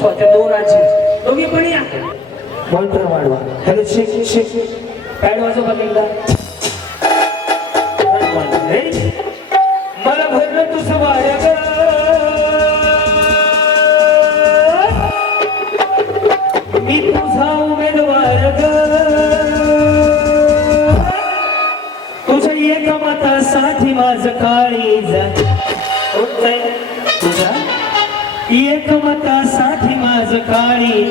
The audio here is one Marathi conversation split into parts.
माणूस होते दोन आजी दोघी पण या मॉनिटर वाढवा हॅलो शिक शिक पॅड वाजव बघेल एक मतासाठी माझं काळी.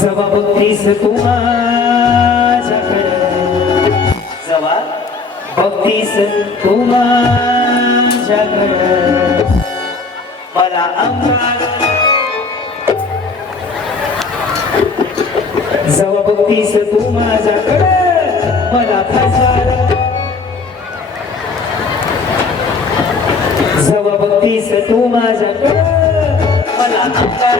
जवा बघतीस तू माझ्याकडे. जवा बघतीस तू माझ्याकडे. मला अंगाला जवा बघतीस तू माझ्याकडे. मला फसार जवा बघतीस तू माझ्याकडे मला अंगार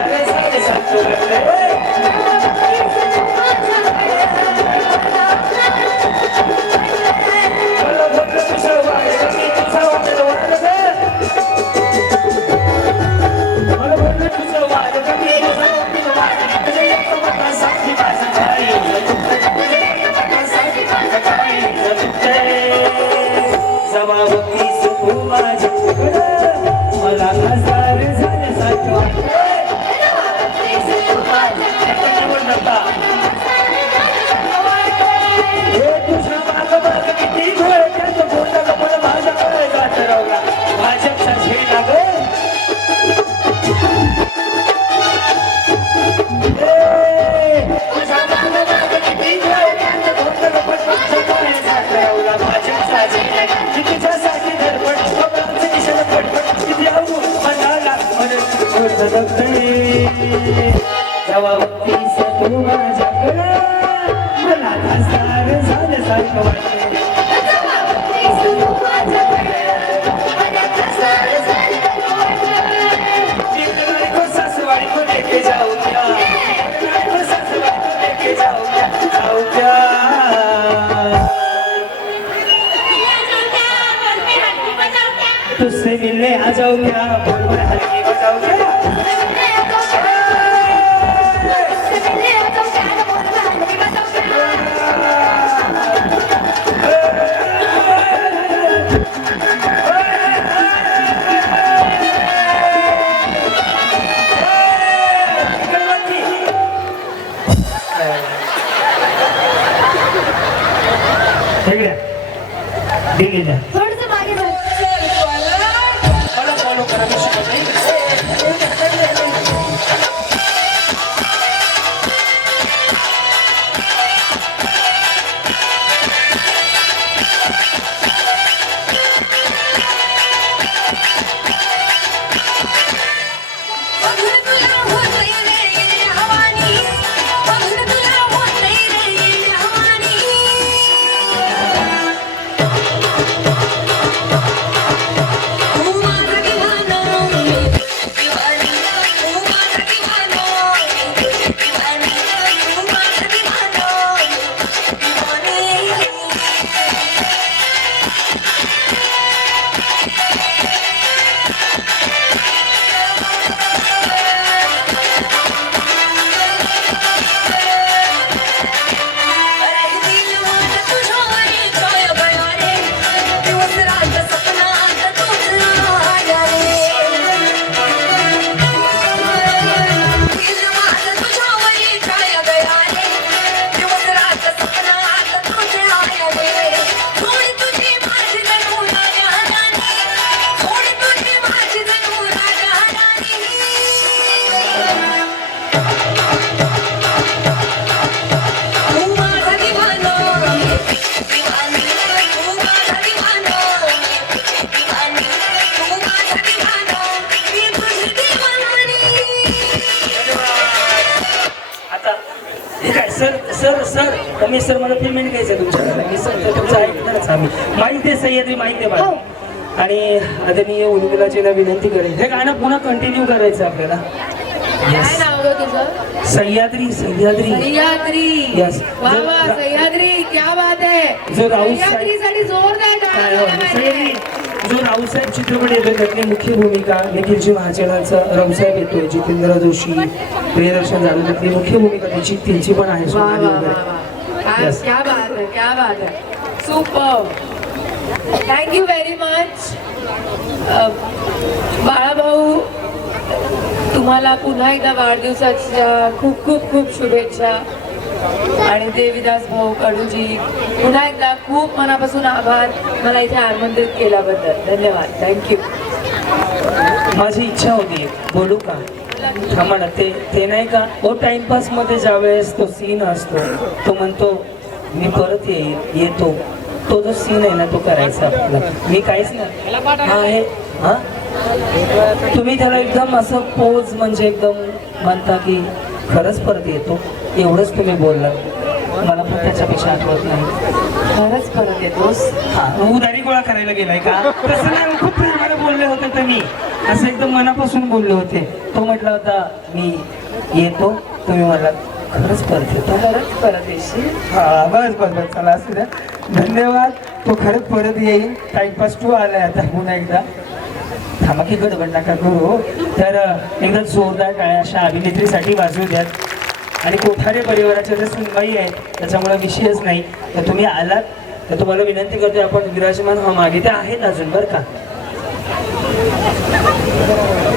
तू माझ्याकडं la la la la को सासवाडी को लेके जाऊ क्या जाऊ क्या तुझसे मिलने आ जाओ क्या बोल बोल हल्की बजाओ क्या डिंगीला थोडंसं सर मला पेमेंट घ्यायचं तुमच्याकडे. मी सर ते तुमचं ऐकणारच आम्ही माहिती आहे सह्याद्री माहिती आहे मला आणि आदरणीय उर्मिलाजीला विनंती करेन. हे गाणं पुन्हा कंटिन्यू करायचं आपल्याला. काय नाव ग तुझं? सह्याद्री सह्याद्री. सह्याद्री. Yes. वा वा सह्याद्री क्या बात आहे. जो राऊत साहेब- सह्याद्रीसाठी जोरदार काय टाळ्या हो, वाजवा सह्याद्री. पाहिजे. जो रावसाहेब चित्रपट येतोय त्यातली मुख्य भूमिका निखिलजी महाजनाचा रावसाहेब येतोय जितेंद्र जोशी प्रियदर्शन जाधव त्यातली मुख्य भूमिका त्याची त्यांची पण आहे वा सोनाली वा वा वगैरे. वा काय- Yes. क्या बात आहे क्या बात आहे super thank you very much Balabhau तुम्हाला पुन्हा एकदा वाढदिवसाच्या खूप खूप खूप शुभेच्छा. आणि देवीदास भाऊ कडूजी पुन्हा एकदा खूप मनापासून आभार. मला इथे आमंत्रित केल्याबद्दल धन्यवाद. थँक्यू माझी इच्छा होती बोलू का? थांबा ना ते ते नाही का ओ टाइमपासमध्ये ज्यावेळेस तो सीन असतो तो म्हणतो मी परत येईल येतो. तो जो सीन आहे ना तो करायचा आपला मी काहीच नाही हा आहे हा? तुम्ही त्याला एकदम असं पोज म्हणजे एकदम म्हणता की खरंच परत येतो. एवढंच तुम्ही बोलला मला पण त्याच्यापेक्षा आठवत नाही. खरंच परत येतोस? हा, उधारी गोळा करायला गेलाय का? तसं नाही खूप प्रेमाने बोलले होते तर मी असं एकदम मनापासून बोलले होते. तो म्हटला होता मी येतो. तुम्ही मला खरंच परत येतो. खरंच परत येशील? हा बस बस बस. चला असू द्या. धन्यवाद. तो खरंच परत येईल. टाइमपास टू आलाय आता पुन्हा एकदा. थांबा की गडबड नका करू तर अं, एकदा जोरदार टाळ्या अशा अभिनेत्रीसाठी वाजवू द्यात. आणि कोठारे परिवाराच्या ज्या सुनबाई आहेत त्याच्यामुळे विषयच नाही. तर तुम्ही आलात. तर तुम्हाला विनंती करते आपण विराजमान हा मागे. त्या आहेत अजून बरं का? Thank you.